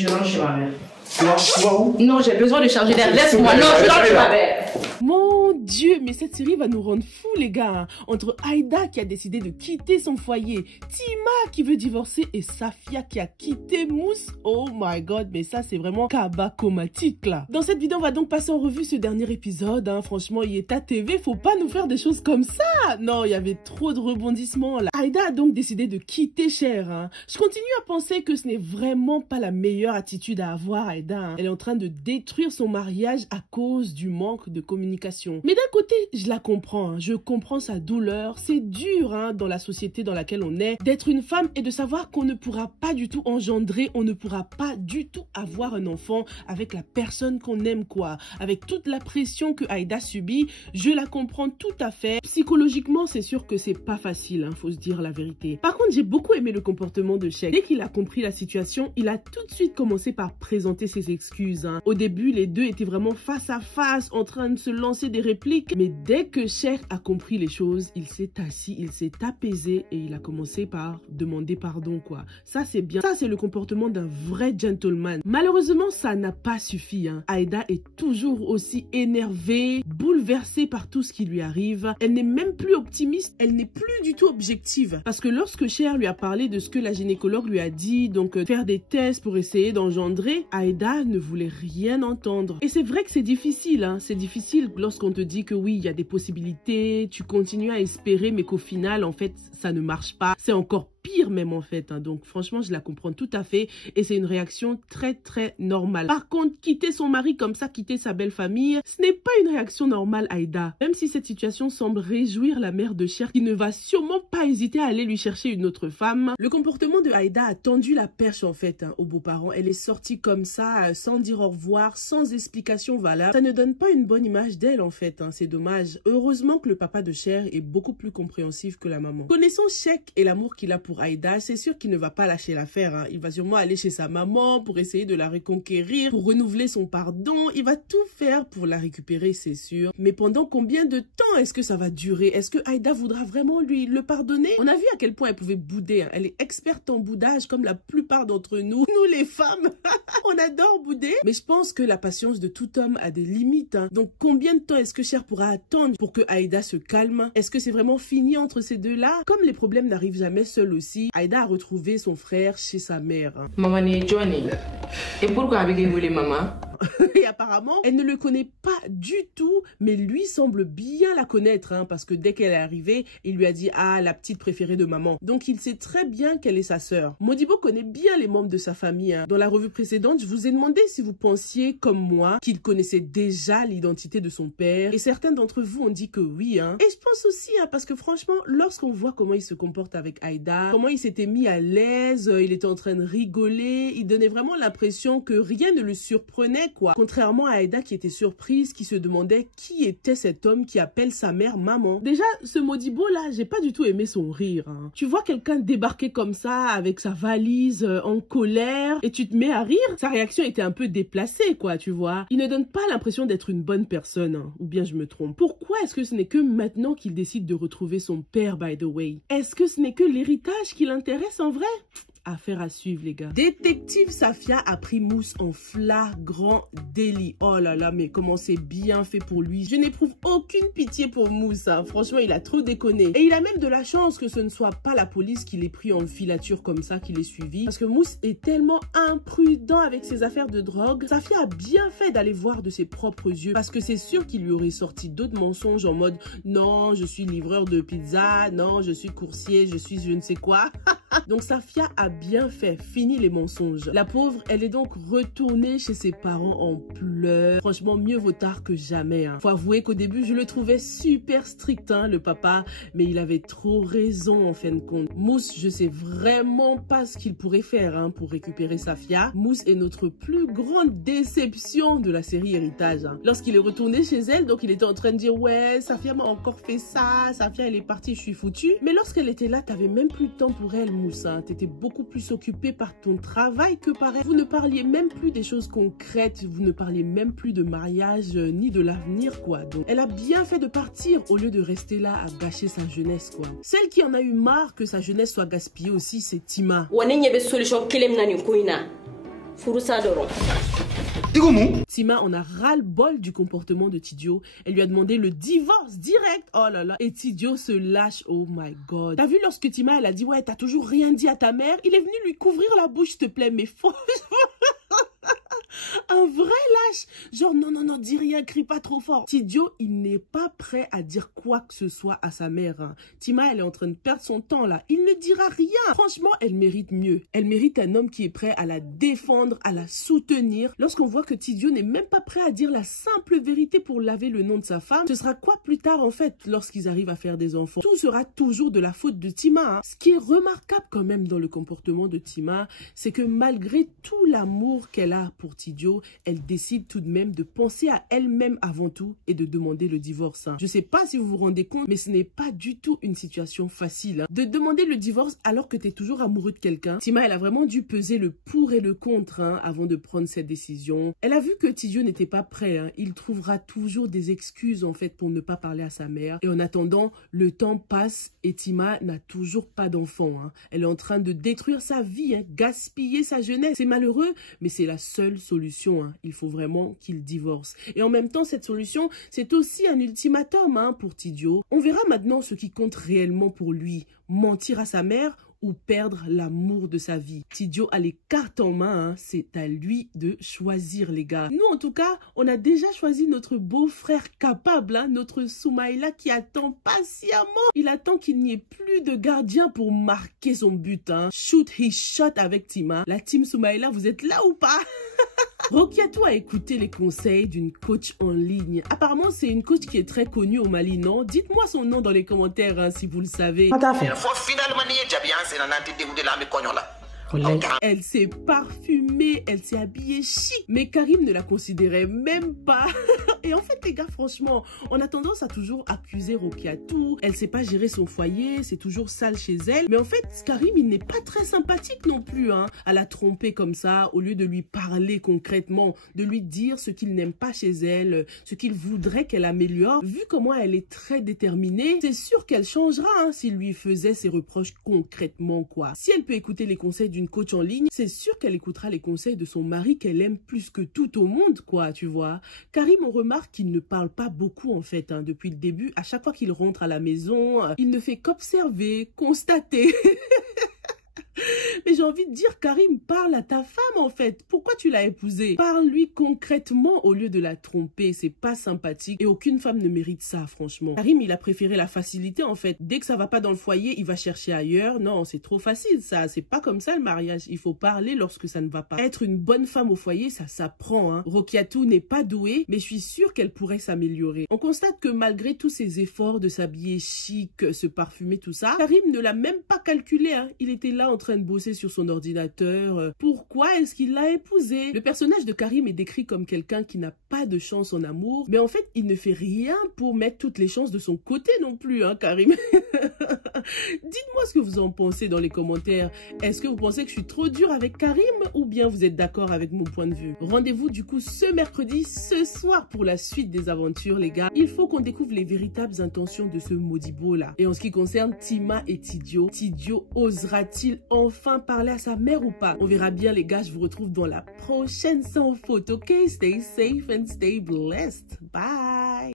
Je rentre chez ma mère. Tu vas où? Non, j'ai besoin de changer d'air. Laisse-moi. Non, je rentre chez ma mère. Mon Dieu, mais cette série va nous rendre fous, les gars. Entre Aïda qui a décidé de quitter son foyer, Tima qui veut divorcer et Safia qui a quitté Mousse. Oh my god, mais ça c'est vraiment kabakomatique là. Dans cette vidéo, on va donc passer en revue ce dernier épisode. Hein. Franchement, il est à TV, faut pas nous faire des choses comme ça. Non, il y avait trop de rebondissements là. Aïda a donc décidé de quitter Cher. Hein. Je continue à penser que ce n'est vraiment pas la meilleure attitude à avoir, Aïda. Hein. Elle est en train de détruire son mariage à cause du manque de communication. Mais d'un côté, je la comprends, hein. Je comprends sa douleur. C'est dur hein, dans la société dans laquelle on est d'être une femme et de savoir qu'on ne pourra pas du tout engendrer, on ne pourra pas du tout avoir un enfant avec la personne qu'on aime quoi. Avec toute la pression que Aïda subit, je la comprends tout à fait. Psychologiquement, c'est sûr que c'est pas facile, hein, faut se dire la vérité. Par contre, j'ai beaucoup aimé le comportement de Sheikh. Dès qu'il a compris la situation, il a tout de suite commencé par présenter ses excuses. Hein. Au début, les deux étaient vraiment face à face, en train de se lancer des répliques, mais dès que Cher a compris les choses, il s'est assis, il s'est apaisé et il a commencé par demander pardon quoi. Ça c'est bien, ça c'est le comportement d'un vrai gentleman. Malheureusement ça n'a pas suffi hein. Aïda est toujours aussi énervée, bouleversée par tout ce qui lui arrive. Elle n'est même plus optimiste, elle n'est plus du tout objective. Parce que lorsque Cher lui a parlé de ce que la gynécologue lui a dit, donc faire des tests pour essayer d'engendrer, Aïda ne voulait rien entendre. Et c'est vrai que c'est difficile hein, c'est difficile lorsqu'on te dit que oui, il y a des possibilités, tu continues à espérer, mais qu'au final, en fait, ça ne marche pas. C'est encore pire même en fait. Hein. Donc franchement, je la comprends tout à fait et c'est une réaction très très normale. Par contre, quitter son mari comme ça, quitter sa belle famille, ce n'est pas une réaction normale, Aïda. Même si cette situation semble réjouir la mère de Cher qui ne va sûrement pas hésiter à aller lui chercher une autre femme. Le comportement de Aïda a tendu la perche en fait hein, aux beaux-parents. Elle est sortie comme ça, sans dire au revoir, sans explication valable. Ça ne donne pas une bonne image d'elle en fait. Hein. C'est dommage. Heureusement que le papa de Cher est beaucoup plus compréhensif que la maman. Connaissant Sheikh et l'amour qu'il a pour Aïda, c'est sûr qu'il ne va pas lâcher l'affaire. Hein. Il va sûrement aller chez sa maman pour essayer de la reconquérir, pour renouveler son pardon. Il va tout faire pour la récupérer, c'est sûr. Mais pendant combien de temps est-ce que ça va durer? Est-ce que Aïda voudra vraiment lui le pardonner? On a vu à quel point elle pouvait bouder. Hein. Elle est experte en boudage comme la plupart d'entre nous. Nous les femmes, on adore bouder. Mais je pense que la patience de tout homme a des limites. Hein. Donc combien de temps est-ce que Cher pourra attendre pour que Aïda se calme? Est-ce que c'est vraiment fini entre ces deux-là? Comme les problèmes n'arrivent jamais seuls aussi, Aïda a retrouvé son frère chez sa mère. Hein. Maman est Johnny. Et pourquoi avec vous maman? Et apparemment, elle ne le connaît pas du tout, mais lui semble bien la connaître, hein, parce que dès qu'elle est arrivée, il lui a dit « Ah, la petite préférée de maman ». Donc, il sait très bien qu'elle est sa sœur. Modibo connaît bien les membres de sa famille. Hein. Dans la revue précédente, je vous ai demandé si vous pensiez, comme moi, qu'il connaissait déjà l'identité de son père. Et certains d'entre vous ont dit que oui. Hein. Et je pense aussi, hein, parce que franchement, lorsqu'on voit comment il se comporte avec Aïda, comment il s'était mis à l'aise, il était en train de rigoler, il donnait vraiment l'impression que rien ne le surprenait, quoi. Contrairement à Aïda qui était surprise, qui se demandait qui était cet homme qui appelle sa mère maman. Déjà, ce Modibo là, j'ai pas du tout aimé son rire. Hein. Tu vois quelqu'un débarquer comme ça, avec sa valise, en colère, et tu te mets à rire. Sa réaction était un peu déplacée, quoi, tu vois. Il ne donne pas l'impression d'être une bonne personne, hein. Ou bien je me trompe. Pourquoi est-ce que ce n'est que maintenant qu'il décide de retrouver son père, by the way? Est-ce que ce n'est que l'héritage qui l'intéresse en vrai? Affaire à suivre les gars. Détective Safia a pris Mousse en flagrant délit. Oh là là, mais comment c'est bien fait pour lui. Je n'éprouve aucune pitié pour Mousse. Hein. Franchement, il a trop déconné. Et il a même de la chance que ce ne soit pas la police qui l'ait pris en filature comme ça, qui l'ait suivi. Parce que Mousse est tellement imprudent avec ses affaires de drogue. Safia a bien fait d'aller voir de ses propres yeux. Parce que c'est sûr qu'il lui aurait sorti d'autres mensonges en mode « Non, je suis livreur de pizza. Non, je suis coursier. Je suis je ne sais quoi. » Donc Safia a bien fait, fini les mensonges. La pauvre, elle est donc retournée chez ses parents en pleurs. Franchement, mieux vaut tard que jamais. Hein. Faut avouer qu'au début, je le trouvais super strict, hein, le papa, mais il avait trop raison en fin de compte. Mousse, je sais vraiment pas ce qu'il pourrait faire hein, pour récupérer Safia. Mousse est notre plus grande déception de la série Héritage. Hein. Lorsqu'il est retourné chez elle, donc il était en train de dire « Ouais, Safia m'a encore fait ça, Safia elle est partie, je suis foutue. » Mais lorsqu'elle était là, t'avais même plus de temps pour elle, Mousse. Hein. T'étais beaucoup plus occupée par ton travail que par elle. Vous ne parliez même plus des choses concrètes, vous ne parliez même plus de mariage ni de l'avenir quoi. Donc elle a bien fait de partir au lieu de rester là à gâcher sa jeunesse quoi. Celle qui en a eu marre que sa jeunesse soit gaspillée aussi, c'est Tima. Tima en a ras-le-bol du comportement de Tidjo. Elle lui a demandé le divorce direct. Oh là là. Et Tidjo se lâche. Oh my god. T'as vu lorsque Tima elle a dit ouais t'as toujours rien dit à ta mère. Il est venu lui couvrir la bouche s'il te plaît. Mais faux. Un vrai lâche. Genre non, dis rien, crie pas trop fort. Tidjo, il n'est pas prêt à dire quoi que ce soit à sa mère. Hein. Tima, elle est en train de perdre son temps là. Il ne dira rien. Franchement, elle mérite mieux. Elle mérite un homme qui est prêt à la défendre, à la soutenir. Lorsqu'on voit que Tidjo n'est même pas prêt à dire la simple vérité pour laver le nom de sa femme, ce sera quoi plus tard en fait lorsqu'ils arrivent à faire des enfants? Tout sera toujours de la faute de Tima. Hein. Ce qui est remarquable quand même dans le comportement de Tima, c'est que malgré tout l'amour qu'elle a pour Tidjo, elle décide tout de même de penser à elle-même avant tout et de demander le divorce. Hein. Je sais pas si vous vous rendez compte, mais ce n'est pas du tout une situation facile. Hein. De demander le divorce alors que tu es toujours amoureux de quelqu'un. Tima, elle a vraiment dû peser le pour et le contre avant de prendre cette décision. Elle a vu que Tidjo n'était pas prêt. Hein. Il trouvera toujours des excuses en fait pour ne pas parler à sa mère. Et en attendant, le temps passe et Tima n'a toujours pas d'enfant. Hein. Elle est en train de détruire sa vie, gaspiller sa jeunesse. C'est malheureux, mais c'est la seule solution. Hein. Il faut vraiment qu'il divorce. Et en même temps, cette solution, c'est aussi un ultimatum pour Tidjo. On verra maintenant ce qui compte réellement pour lui. Mentir à sa mère ou perdre l'amour de sa vie. Tidjo a les cartes en main, c'est à lui de choisir les gars. Nous en tout cas, on a déjà choisi notre beau-frère capable, notre Soumaïla qui attend patiemment. Il attend qu'il n'y ait plus de gardien pour marquer son but. Shoot his shot avec Tima. La team Soumaïla, vous êtes là ou pas? Rokiatou a écouté les conseils d'une coach en ligne. Apparemment, c'est une coach qui est très connue au Mali, non? Dites-moi son nom dans les commentaires si vous le savez. Elle s'est parfumée, elle s'est habillée chic. Mais Karim ne la considérait même pas. Et en fait, les gars, franchement, on a tendance à toujours accuser Rokiatou. Elle sait pas gérer son foyer, c'est toujours sale chez elle. Mais en fait, Karim, il n'est pas très sympathique non plus. À la tromper comme ça, au lieu de lui parler concrètement, de lui dire ce qu'il n'aime pas chez elle, ce qu'il voudrait qu'elle améliore. Vu comment elle est très déterminée, c'est sûr qu'elle changera s'il lui faisait ses reproches concrètement, quoi. Si elle peut écouter les conseils d'une coach en ligne, c'est sûr qu'elle écoutera les conseils de son mari qu'elle aime plus que tout au monde, quoi, tu vois. Karim, on remarque qu'il ne parle pas beaucoup, en fait, depuis le début. À chaque fois qu'il rentre à la maison, il ne fait qu'observer, constater. Mais j'ai envie de dire, Karim, parle à ta femme en fait. Pourquoi tu l'as épousée? Parle-lui concrètement au lieu de la tromper. C'est pas sympathique et aucune femme ne mérite ça, franchement. Karim, il a préféré la facilité en fait. Dès que ça va pas dans le foyer, il va chercher ailleurs. Non, c'est trop facile ça. C'est pas comme ça le mariage. Il faut parler lorsque ça ne va pas. Être une bonne femme au foyer, ça s'apprend. Rokiatou n'est pas douée, mais je suis sûre qu'elle pourrait s'améliorer. On constate que malgré tous ses efforts de s'habiller chic, se parfumer, tout ça, Karim ne l'a même pas calculé. Il était là en train de bosser sur son ordinateur. Pourquoi est-ce qu'il l'a épousée? Le personnage de Karim est décrit comme quelqu'un qui n'a pas de chance en amour, mais en fait, il ne fait rien pour mettre toutes les chances de son côté non plus, Karim. Dites-moi ce que vous en pensez dans les commentaires. Est-ce que vous pensez que je suis trop dure avec Karim ou bien vous êtes d'accord avec mon point de vue? Rendez-vous du coup ce mercredi, ce soir pour la suite des aventures, les gars. Il faut qu'on découvre les véritables intentions de ce Modibo là. Et en ce qui concerne Tima et Tidjo, Tidjo osera-t-il enfin parler à sa mère ou pas? On verra bien, les gars. Je vous retrouve dans la prochaine sans faute, ok? Stay safe and stay blessed. Bye!